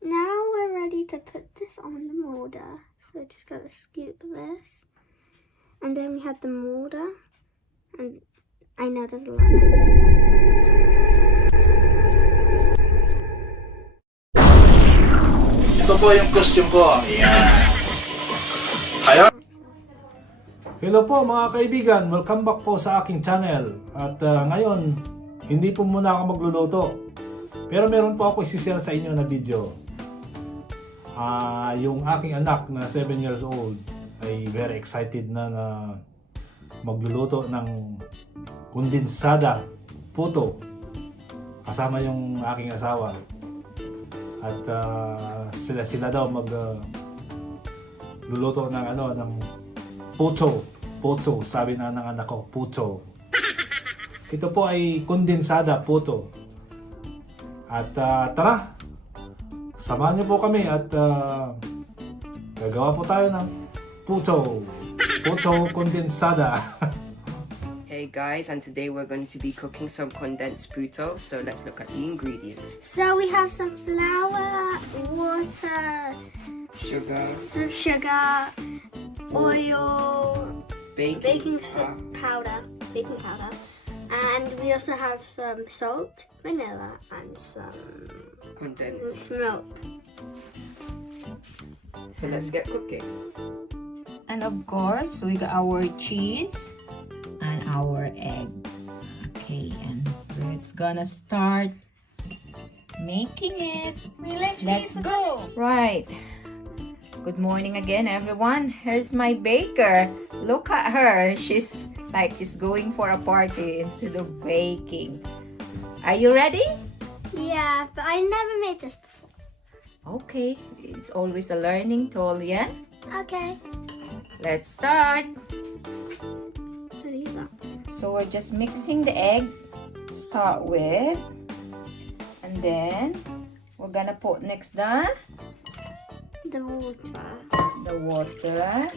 Now we're ready to put this on the moulder. So we're just going to scoop this. And then we have the moulder. And I know there's a lot next. Ito po yung costume ko. Ayan. Kaya? Hello po mga kaibigan, welcome back po sa aking channel. At ngayon, hindi po muna ako magluluto. Pero meron po ako isi-share sa inyo na video. Yung aking anak na 7 years old ay very excited na magluluto ng kondensada, puto. Kasama yung aking asawa. At sila daw magluluto ng ng puto, sabi na ng anak ko, puto. Ito po ay kondensada, puto. At tara, samahan niyo po kami at gagawa po tayo ng puto kondensada. Hey guys, and today we're going to be cooking some condensed puto, so let's look at the ingredients. So we have some flour, water, Sugar, some sugar, oil, baking powder, and we also have some salt, vanilla, and some condensed. milk. So let's get cooking. And of course, we got our cheese and our egg. Okay, and let's gonna start making it. Let's go. Right. Good morning again, everyone. Here's my baker. Look at her. She's going for a party instead of baking. Are you ready? Yeah, but I never made this before. Okay, it's always a learning tool, yeah? Okay. Let's start. What is that? So we're just mixing the egg to start with, and then we're gonna put next The the water.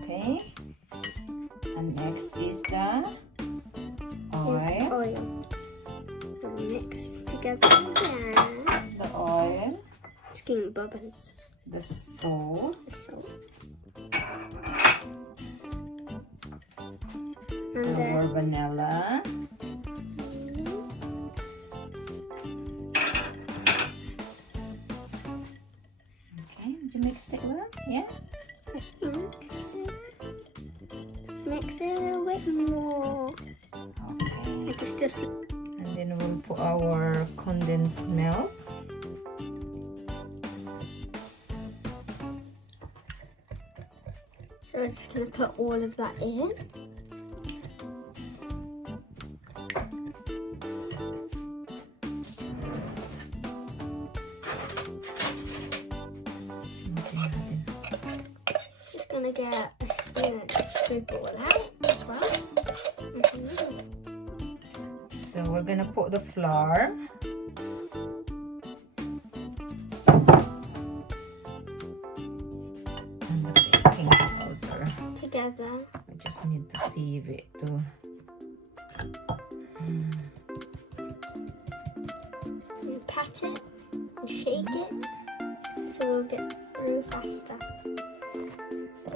Okay, and next is the oil. So we mix this together again. The oil, It's getting bubbles. the salt, The salt. And our then vanilla, okay. Did you mix it well? Yeah. I think mix it a little bit more. Okay. I can still see. And then we'll put our condensed milk. So we're just gonna put all of that in. Just gonna get a spoon and scoop it all out as well. So we're gonna put the flour. And the baking powder. Together. I just need to sieve it too. And pat it and shake it so we'll get through faster.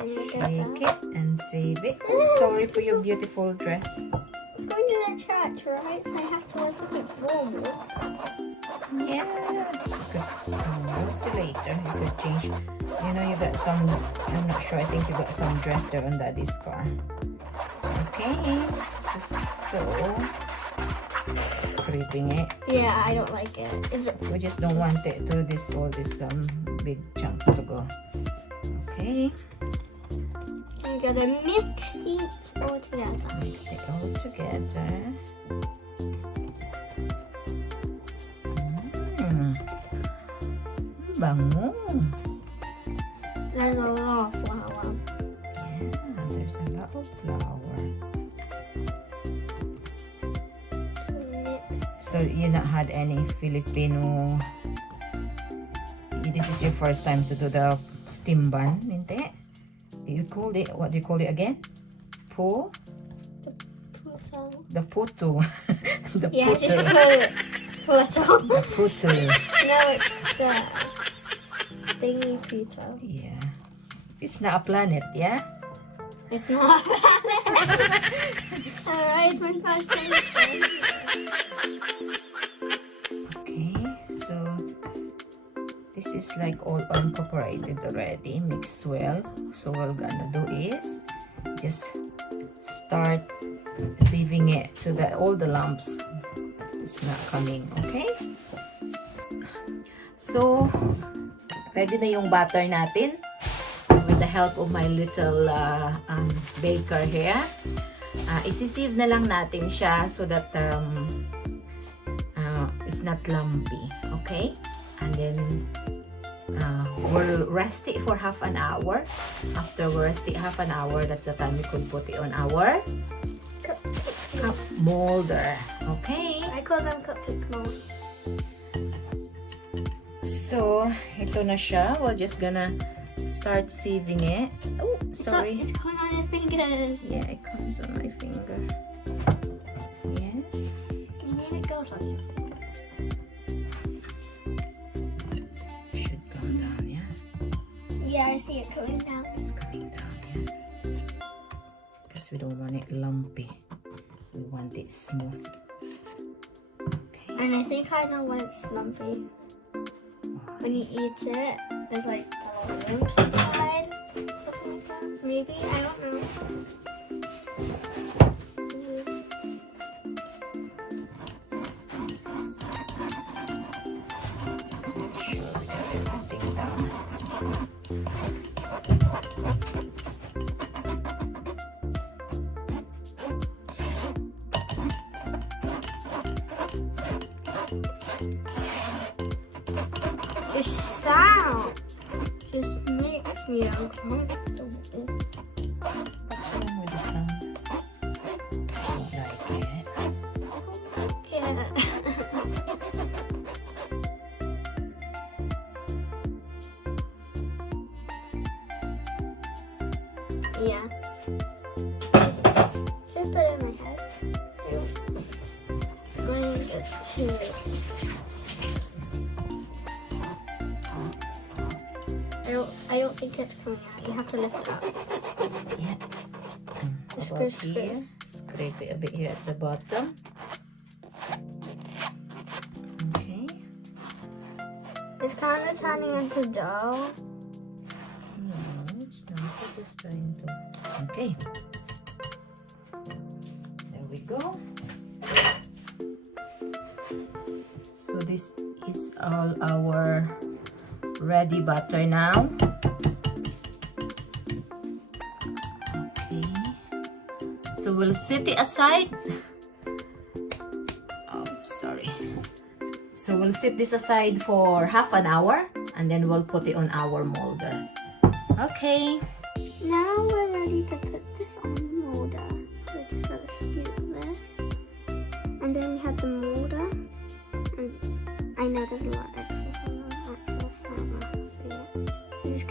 Shake it and save it. Oh, sorry for your beautiful dress. I'm going to the church, right? So I have to wear something formal. Yeah. Good. We'll see later. You could change. You know, you got some. I'm not sure. I think you got some dress there on Daddy's car. Okay. So scraping it. Yeah, I don't like it. We just don't want it to all this big chunks to go. Okay. I'm gonna mix it all together. Mix it all together. Bango. There's a lot of flour. Yeah, there's a lot of flour. So mix. So you not had any Filipino. This is your first time to do the steam bun, isn't it? You called it, what do you call it again? Puto. The puto. The Yeah, puto. just call it Puto. Puto. No, it's the thingy Puto. Yeah. It's not a planet, yeah? It's not. Alright, my first time. Okay, so this is like all incorporated already, mixed well. So what we're gonna do is just start sieving it so that all the lumps is not coming, okay? So, ready na yung butter natin with the help of my little baker here. Isi-sieve na lang natin siya so that it's not lumpy, okay? And then we'll rest it for half an hour. After we rest it half an hour, that's the time we could put it on our cup molder, okay? I call them cupcake molds. So, ito na siya. We're just gonna start sieving it. Oh, sorry. It's going on your fingers. Yeah, it comes on my finger. Yes. And then it goes on your finger. Should come down, yeah? Yeah, I see it coming down. It's coming down, yeah? Because we don't want it lumpy. We want it smooth. Okay. And I think I know when it's lumpy. When you eat it, there's like lumps inside, something like that. Maybe, I don't know. Just make sure we got everything down. The sound just makes me uncomfortable. What's wrong with the sound? Don't like it. Yeah. Yeah. Just put it in my head. I'm going to get to it. I don't think it's coming out. You have to lift it up. Yeah. Just About scrape here. Scrape it a bit here at the bottom. Okay. It's kind of turning into dough. No, it's not. It's just trying to. Okay. There we go. So this is all our ready butter now. Okay. So we'll set it aside. Oh, sorry. So we'll set this aside for half an hour and then we'll put it on our molder. Okay. Now we're ready to put this on the molder. So we just gotta scoop this. And then we have the molder. And I know there's a lot of excess. I don't know how to see it. You just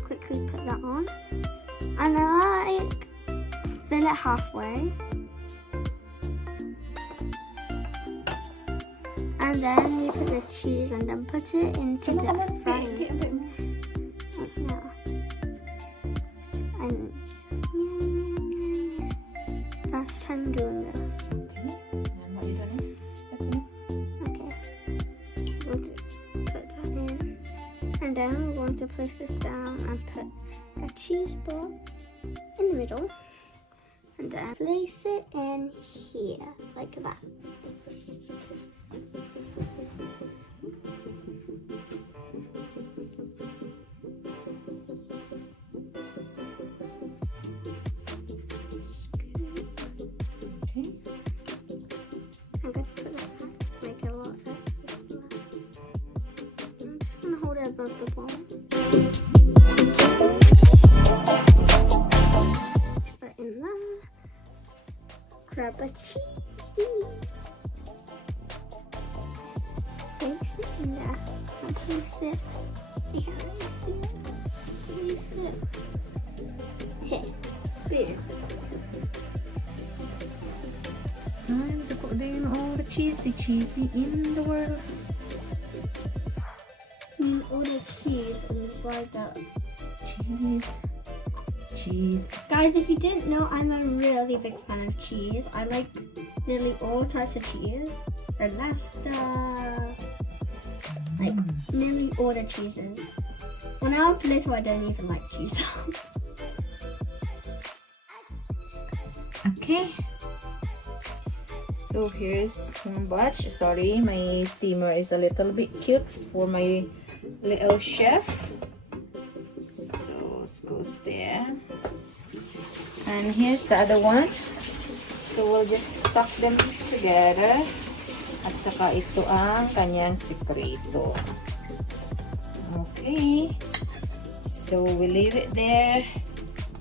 quickly put that on. And then fill it halfway. And then you put the cheese and then put it into the frying pan. Like now. And first time doing this. Okay. And what you doing? That's it. Okay. We'll just put that in. And then we're going to place this down and put a cheese ball in the middle. And then place it in here, like that. Okay. I'm going to put this back, make a lot of excess. I'm just going to hold it above the bowl. Place that in there. Grab a cheese. Place it in there. And place it. Here, let me see it. Place it. Here. Boom. Time to put in all the cheesy in the world. All the cheese inside the Cheese. Guys, if you didn't know, I'm a really big fan of cheese. I like nearly all types of cheese. Like nearly all the cheeses. When I was little, I don't even like cheese. Okay. So here's one batch. Sorry, my steamer is a little bit cute for my little chef. So it goes there. And here's the other one. So we'll just tuck them together. At saka ito ang kanyang sikreto. Okay. So we leave it there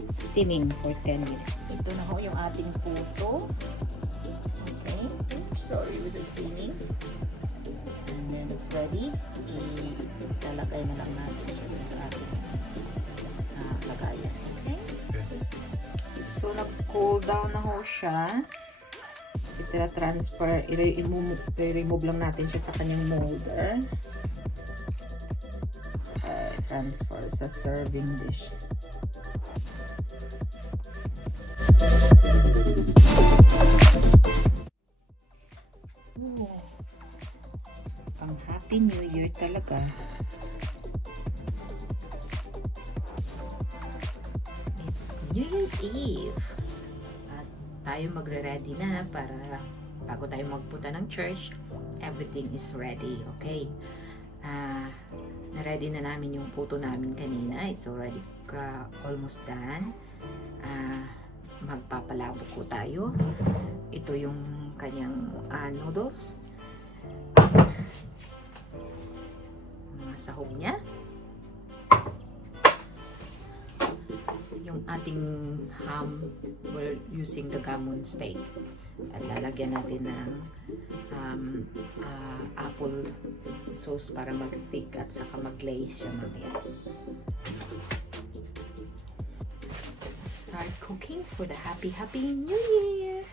steaming for 10 minutes. Ito na ho yung ating puto. Okay. Oops, sorry with the steaming. And then it's ready. Ilalagay na lang natin siya sa ating lagayan. Okay? So, nag-cool down na ho siya. Itira-transfer, i-remove lang natin siya sa kanyang molder. Transfer sa serving dish. Oh, pang Happy New Year talaga. New Year's Eve. At tayo magre-ready na para bago tayo magpunta ng church, everything is ready. Okay. Na-ready na namin yung puto namin kanina. It's already almost done. Magpapalabo ko tayo. Ito yung kanyang noodles. Mga sahog niya. Yung ating ham, we're using the gammon steak. At lalagyan natin ng apple sauce para mag-thick at saka mag-glaze siya mamaya. Start cooking for the happy New Year!